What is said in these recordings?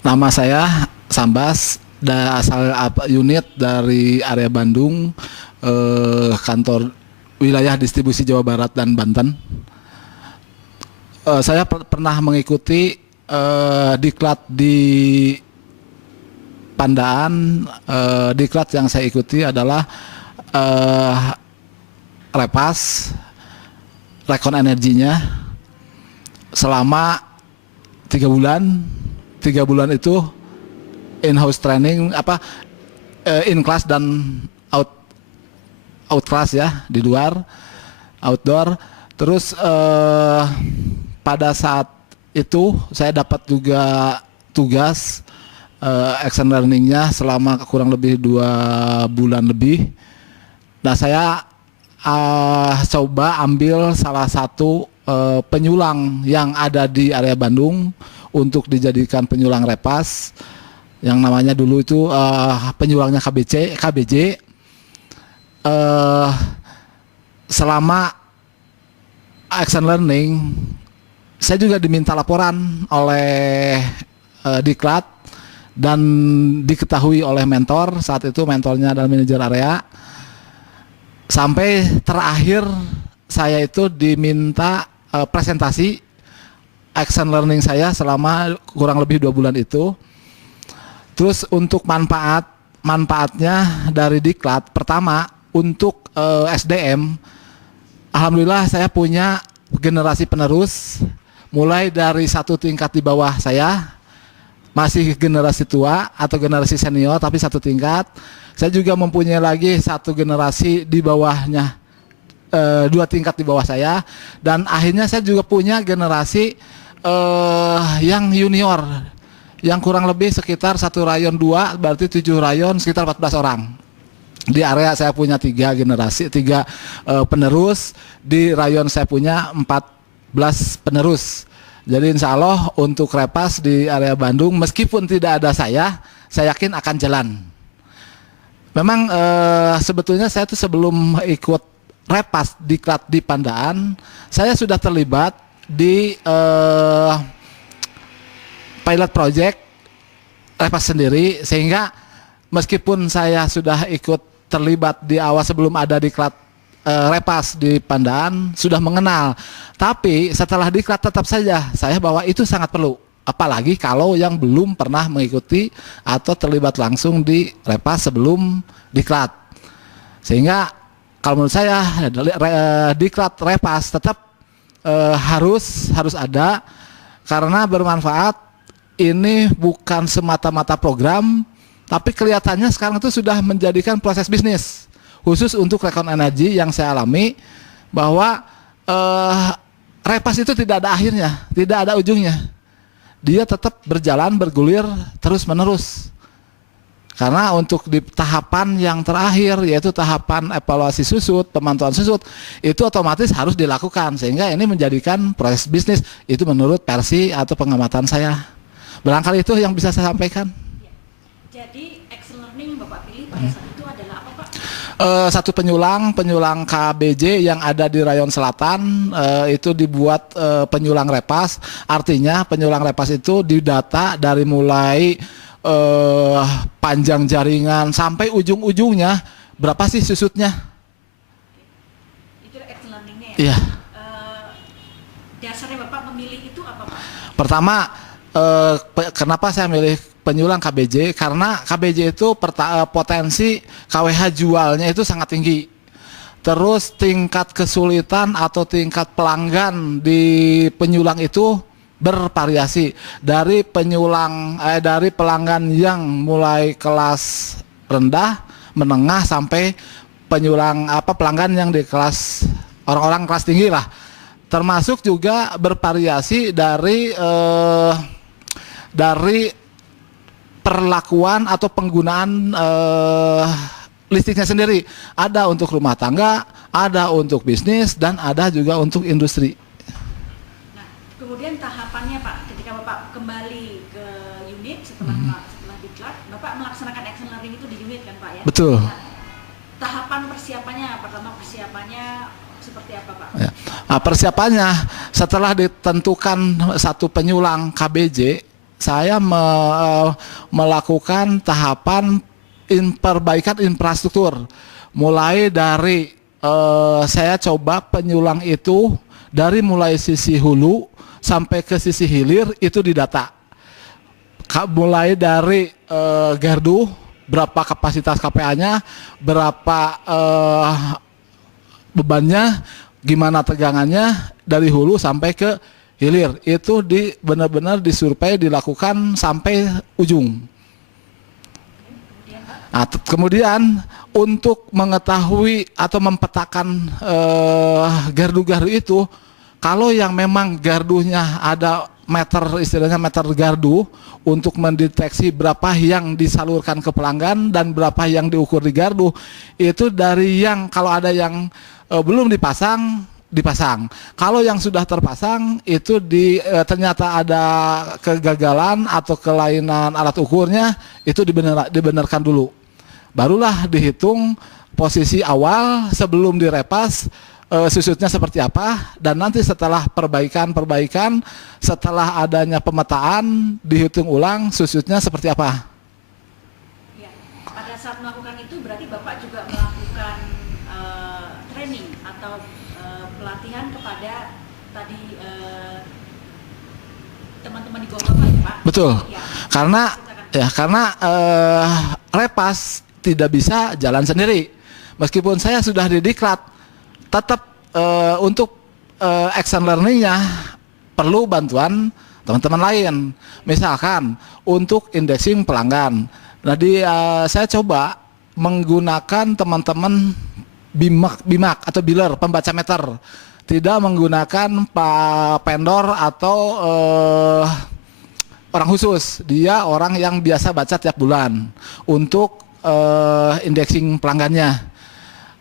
Nama saya Sambas, asal unit dari area Bandung, kantor wilayah distribusi Jawa Barat dan Banten. Saya pernah mengikuti diklat di Pandaan. Diklat yang saya ikuti adalah Repas, rekon energinya selama 3 bulan. 3 bulan itu in-house training, in class dan out class ya, di luar, outdoor. Terus pada saat itu saya dapat juga tugas action learningnya selama kurang lebih 2 bulan lebih. Nah, saya coba ambil salah satu penyulang yang ada di area Bandung untuk dijadikan penyulang Repas, yang namanya dulu itu penyulangnya KBJ. Selama action learning, saya juga diminta laporan oleh diklat dan diketahui oleh mentor. Saat itu mentornya adalah manajer area. Sampai terakhir saya itu diminta presentasi action learning saya selama kurang lebih 2 bulan itu. Terus untuk manfaatnya dari diklat, pertama untuk SDM, alhamdulillah saya punya generasi penerus, mulai dari 1 tingkat di bawah saya, masih generasi tua atau generasi senior tapi 1 tingkat. Saya juga mempunyai lagi 1 generasi di bawahnya, 2 tingkat di bawah saya, dan akhirnya saya juga punya generasi yang junior, yang kurang lebih sekitar 1 rayon 2, berarti 7 rayon, sekitar 14 orang. Di area saya punya 3 generasi, 3 penerus. Di rayon saya punya 14 penerus. Jadi insya Allah untuk Repas di area Bandung, meskipun tidak ada saya yakin akan jalan. Memang sebetulnya saya tuh sebelum ikut Repas diklat di Pandaan, saya sudah terlibat di pilot project Repas sendiri, sehingga meskipun saya sudah ikut terlibat di awal sebelum ada diklat Repas di Pandaan, sudah mengenal, tapi setelah diklat tetap saja saya bahwa itu sangat perlu, apalagi kalau yang belum pernah mengikuti atau terlibat langsung di Repas sebelum diklat. Sehingga kalau menurut saya diklat Repas tetap harus ada, karena bermanfaat. Ini bukan semata-mata program, tapi kelihatannya sekarang itu sudah menjadikan proses bisnis khusus untuk rekon energi yang saya alami, bahwa Repas itu tidak ada akhirnya, tidak ada ujungnya. Dia tetap berjalan, bergulir terus menerus. Karena untuk di tahapan yang terakhir, yaitu tahapan evaluasi susut, pemantauan susut, itu otomatis harus dilakukan, sehingga ini menjadikan proses bisnis. Itu menurut versi atau pengamatan saya. Barangkali itu yang bisa saya sampaikan. Ya. Jadi action learning Bapak pilih pada saat itu adalah apa, Pak? 1 penyulang KBJ yang ada di rayon selatan, itu dibuat penyulang Repas. Artinya penyulang Repas itu didata dari mulai panjang jaringan sampai ujung-ujungnya berapa sih susutnya. Itu action learningnya ya? Iya. Dasarnya Bapak memilih itu apa, Pak? Pertama, kenapa saya milih penyulang KBJ? Karena KBJ itu potensi KWH jualnya itu sangat tinggi. Terus tingkat kesulitan atau tingkat pelanggan di penyulang itu bervariasi, dari dari pelanggan yang mulai kelas rendah, menengah, sampai pelanggan yang di kelas orang-orang kelas tinggi lah. Termasuk juga bervariasi dari perlakuan atau penggunaan listriknya sendiri. Ada untuk rumah tangga, ada untuk bisnis, dan ada juga untuk industri. Nah, kemudian tahapannya Pak, ketika Bapak kembali ke unit setelah diklat, Bapak melaksanakan action learning itu di unit kan Pak ya? Betul. Nah, tahapan persiapannya, pertama persiapannya seperti apa Pak? Ya. Nah, persiapannya setelah ditentukan satu penyulang KBJ, saya melakukan tahapan perbaikan infrastruktur. Mulai dari saya coba penyulang itu dari mulai sisi hulu sampai ke sisi hilir itu didata. Mulai dari gardu, berapa kapasitas KPA-nya, berapa bebannya, gimana tegangannya dari hulu sampai ke hilir. Itu benar-benar disurvei, dilakukan sampai ujung. Nah, kemudian untuk mengetahui atau mempetakan gardu-gardu itu, kalau yang memang gardunya ada meter, istilahnya meter gardu, untuk mendeteksi berapa yang disalurkan ke pelanggan dan berapa yang diukur di gardu, itu dari yang kalau ada yang belum dipasang, dipasang. Kalau yang sudah terpasang itu ternyata ada kegagalan atau kelainan alat ukurnya, itu dibenarkan dulu. Barulah dihitung posisi awal sebelum direpas, susutnya seperti apa, dan nanti setelah perbaikan, setelah adanya pemetaan, dihitung ulang susutnya seperti apa. Ya, pada saat melakukan itu berarti Bapak juga melakukan training atau pelatihan kepada tadi teman-teman di bawah Bapak ya Pak? Betul, Ya. karena repas tidak bisa jalan sendiri. Meskipun saya sudah didiklat, tetap untuk action learning-nya perlu bantuan teman-teman lain. Misalkan untuk indexing pelanggan. Jadi saya coba menggunakan teman-teman BIMAK atau biller, pembaca meter. Tidak menggunakan vendor atau orang khusus. Dia orang yang biasa baca tiap bulan untuk indexing pelanggannya.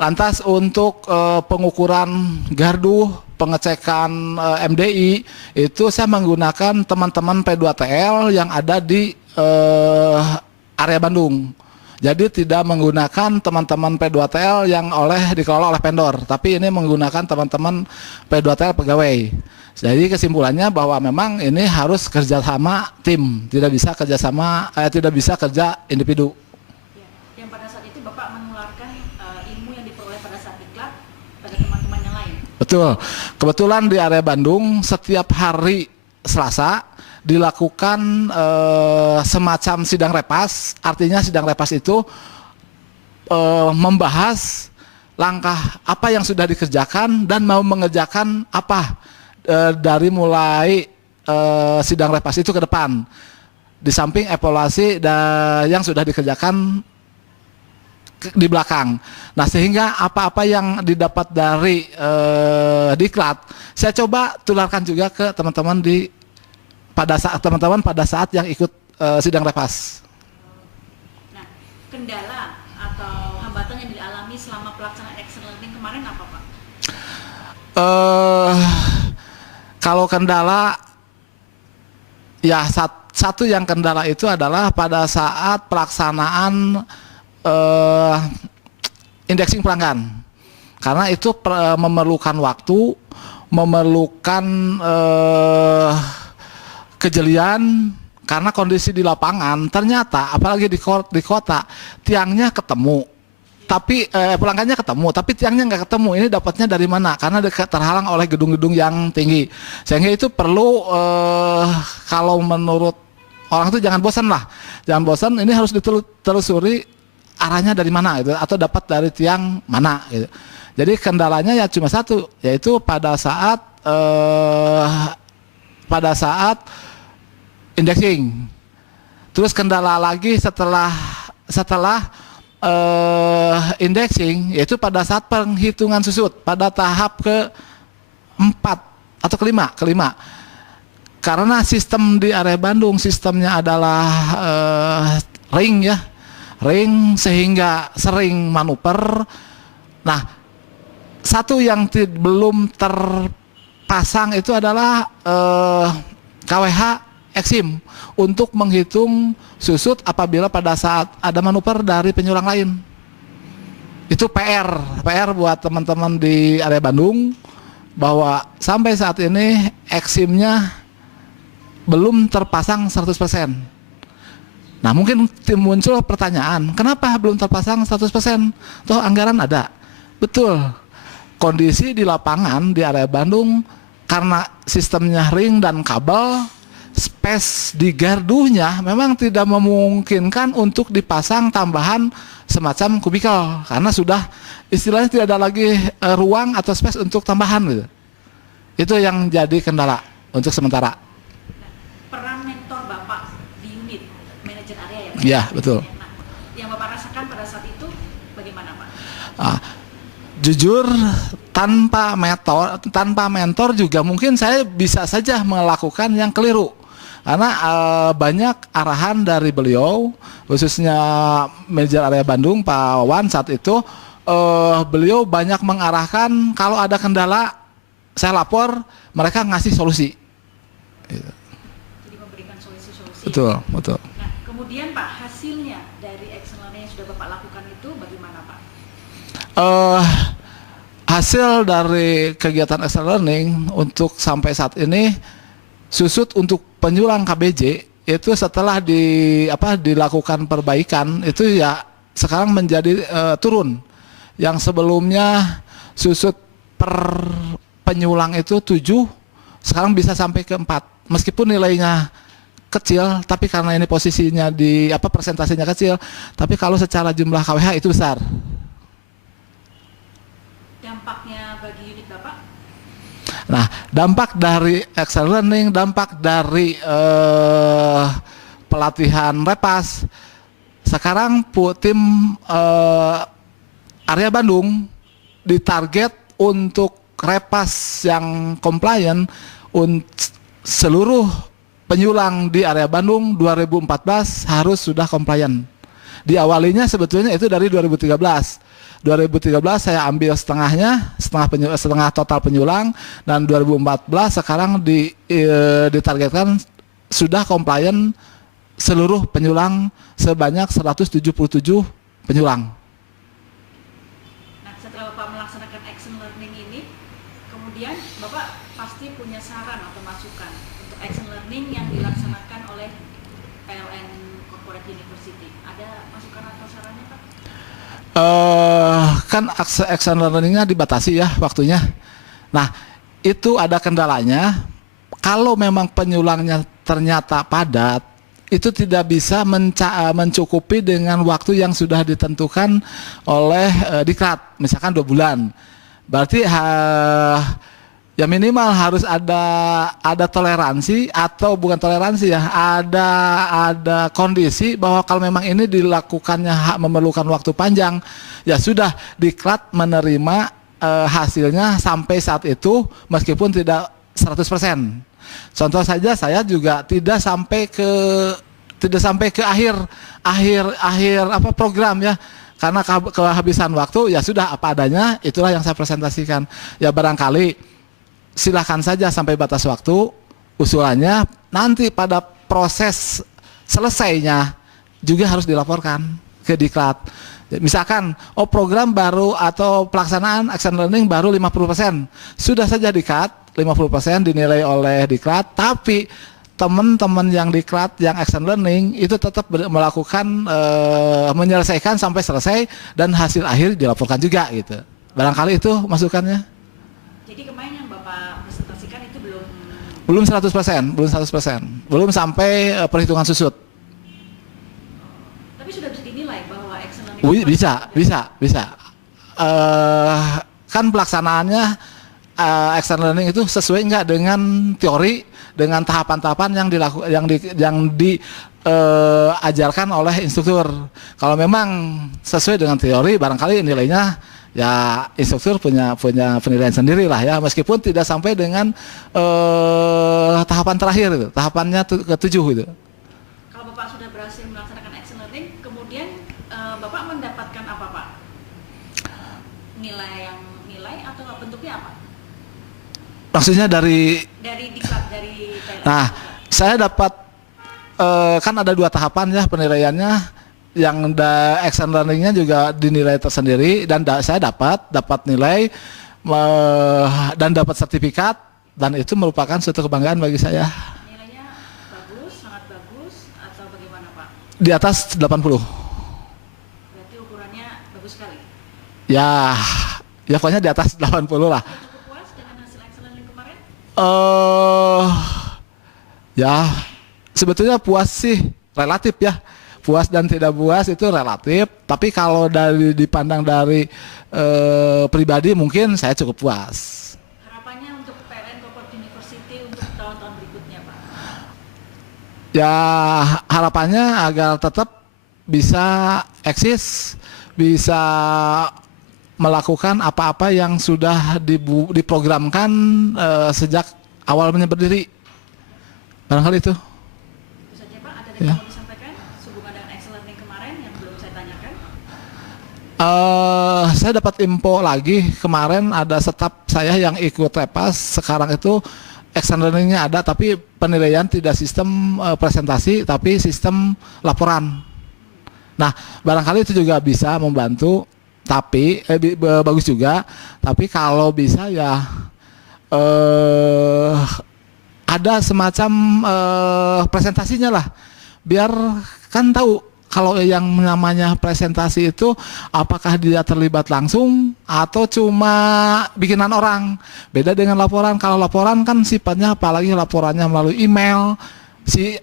Lantas untuk pengukuran gardu, pengecekan MDI, itu saya menggunakan teman-teman P2TL yang ada di area Bandung. Jadi tidak menggunakan teman-teman P2TL yang dikelola oleh vendor, tapi ini menggunakan teman-teman P2TL pegawai. Jadi kesimpulannya bahwa memang ini harus kerjasama tim, tidak bisa kerja individu. Yang pada saat itu Bapak menularkan ilmu yang diperoleh pada saat diklat pada teman-teman yang lain. Betul. Kebetulan di area Bandung setiap hari Selasa dilakukan semacam sidang repas. Artinya sidang repas itu membahas langkah apa yang sudah dikerjakan dan mau mengerjakan apa dari mulai sidang repas itu ke depan. Di samping evaluasi yang sudah dikerjakan di belakang. Nah, sehingga apa-apa yang didapat dari diklat, saya coba tularkan juga ke teman-teman pada saat yang ikut sidang repas. Nah, kendala atau hambatan yang dialami selama pelaksanaan action learning kemarin apa Pak? Kalau kendala, ya satu yang kendala itu adalah pada saat pelaksanaan indexing pelanggan, karena itu memerlukan waktu, memerlukan kejelian, karena kondisi di lapangan ternyata apalagi di kota tiangnya ketemu, tapi pelanggannya ketemu, tapi tiangnya nggak ketemu. Ini dapatnya dari mana? Karena terhalang oleh gedung-gedung yang tinggi, sehingga itu perlu kalau menurut orang itu jangan bosan, ini harus ditelusuri arahnya dari mana gitu, atau dapat dari tiang mana gitu. Jadi kendalanya ya cuma satu, yaitu pada saat indexing. Terus kendala lagi setelah indexing, yaitu pada saat penghitungan susut pada tahap ke-4 atau kelima. karena sistem di area Bandung sistemnya adalah ring ya, ring sehingga sering manuver. Nah, satu yang belum terpasang itu adalah KWH Exim untuk menghitung susut apabila pada saat ada manuver dari penyulang lain. Itu PR buat teman-teman di area Bandung, bahwa sampai saat ini Eximnya belum terpasang 100%. Nah, mungkin muncul pertanyaan, kenapa belum terpasang 100%? Toh anggaran ada. Betul. Kondisi di lapangan di area Bandung karena sistemnya ring dan kabel, space di gardunya memang tidak memungkinkan untuk dipasang tambahan semacam kubikel, karena sudah istilahnya tidak ada lagi ruang atau space untuk tambahan gitu. Itu yang jadi kendala untuk sementara. Peran mentor Bapak di unit manajer area ya Pak? Iya, betul. Nah, yang Bapak rasakan pada saat itu bagaimana Pak? Jujur tanpa mentor juga mungkin saya bisa saja melakukan yang keliru. Karena banyak arahan dari beliau, khususnya manajer area Bandung Pak Wan saat itu, beliau banyak mengarahkan kalau ada kendala saya lapor, mereka ngasih solusi. Jadi memberikan solusi-solusi. Betul. Nah, kemudian Pak, hasilnya dari action learning yang sudah Bapak lakukan itu bagaimana Pak? Hasil dari kegiatan action learning untuk sampai saat ini, susut untuk penyulang KBJ itu setelah dilakukan perbaikan itu ya sekarang menjadi turun. Yang sebelumnya susut per penyulang itu 7, sekarang bisa sampai ke 4. Meskipun nilainya kecil, tapi karena ini posisinya di persentasenya kecil, tapi kalau secara jumlah KWH itu besar. Dampaknya bagi unit Bapak? Nah, dampak dari action learning, dampak dari pelatihan repas. Sekarang tim area Bandung ditarget untuk repas yang compliant seluruh penyulang di area Bandung 2014 harus sudah compliant. Diawalinya sebetulnya itu dari 2013 saya ambil setengah total penyulang, dan 2014 sekarang ditargetkan sudah compliant seluruh penyulang sebanyak 177 penyulang. Nah, setelah Bapak melaksanakan action learning ini, kemudian Bapak pasti punya saran atau masukan untuk action learning yang dilaksanakan oleh PLN Corporate University. Ada masukan atau sarannya Pak? Kan action learning-nya dibatasi ya waktunya. Nah, itu ada kendalanya. Kalau memang penyulangnya ternyata padat, itu tidak bisa mencukupi dengan waktu yang sudah ditentukan oleh Diklat, misalkan 2 bulan. Berarti ya minimal harus ada toleransi, atau bukan toleransi ya, ada kondisi bahwa kalau memang ini dilakukannya memerlukan waktu panjang, ya sudah Diklat menerima hasilnya sampai saat itu meskipun tidak 100%. Contoh saja, saya juga tidak sampai ke akhir program ya, karena kehabisan waktu, ya sudah apa adanya, itulah yang saya presentasikan. Ya barangkali silahkan saja sampai batas waktu, usulannya nanti pada proses selesainya juga harus dilaporkan ke Diklat. Misalkan, program baru atau pelaksanaan action learning baru 50%, sudah saja Diklat 50% dinilai oleh Diklat, tapi teman-teman yang Diklat yang action learning itu tetap melakukan menyelesaikan sampai selesai dan hasil akhir dilaporkan juga gitu. Barangkali itu masukannya. Jadi kemarin yang Bapak presentasikan itu belum 100%, belum sampai perhitungan susut. Tapi sudah bisa dinilai bahwa action learning bisa. Kan pelaksanaannya action learning itu sesuai enggak dengan teori, dengan tahapan-tahapan yang diajarkan oleh instruktur. Kalau memang sesuai dengan teori, barangkali nilainya ya instruktur punya penilaian sendiri lah ya, meskipun tidak sampai dengan tahapan terakhir itu, tahapannya ketujuh itu. Kalau Bapak sudah berhasil melaksanakan action learning, kemudian Bapak mendapatkan apa Pak? Nilai atau bentuknya apa? Maksudnya dari Diklat, dari PLN. nah, saya dapat kan ada 2 tahapan ya penilaiannya. Yang action learning-nya juga dinilai tersendiri, dan saya dapat nilai dan dapat sertifikat, dan itu merupakan suatu kebanggaan bagi saya. Nilainya bagus, sangat bagus, atau bagaimana Pak? Di atas 80. Berarti ukurannya bagus sekali. Ya pokoknya di atas 80 lah. Cukup puas dengan hasil action learning kemarin? Ya sebetulnya puas sih relatif ya. Puas dan tidak puas itu relatif, tapi kalau dipandang dari pribadi mungkin saya cukup puas. Harapannya untuk PLN Corporate University untuk tahun-tahun berikutnya Pak? Ya harapannya agar tetap bisa eksis, bisa melakukan apa-apa yang sudah diprogramkan sejak awalnya berdiri. Barangkali itu. Itu saja Pak, ada lagi Ya. yang mau disampaikan sehubungan dengan action learning kemarin yang belum saya tanyakan? Saya dapat info lagi kemarin, ada staf saya yang ikut repas. Sekarang itu action learning-nya ada, tapi penilaian tidak sistem presentasi, tapi sistem laporan. Nah, barangkali itu juga bisa membantu, tapi bagus juga. Tapi kalau bisa ya ada semacam presentasinya lah, biar kan tahu kalau yang namanya presentasi itu apakah dia terlibat langsung atau cuma bikinan orang. Beda dengan laporan. Kalau laporan kan sifatnya, apalagi laporannya melalui email, si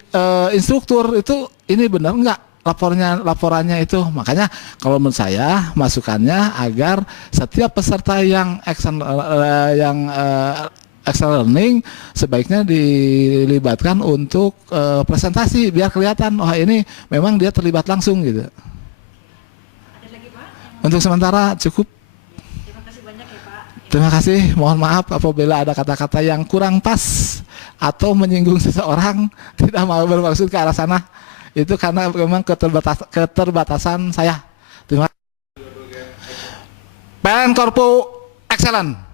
instruktur itu ini benar nggak laporannya itu. Makanya kalau menurut saya masukannya agar setiap peserta yang action learning sebaiknya dilibatkan untuk presentasi, biar kelihatan oh ini memang dia terlibat langsung gitu. Ada lagi Pak? Untuk sementara cukup. Terima kasih banyak ya Pak. Terima kasih. Mohon maaf apabila ada kata-kata yang kurang pas atau menyinggung seseorang, tidak mau bermaksud ke arah sana. Itu karena memang keterbatasan saya. Terima kasih. PLN Korpo Excellent.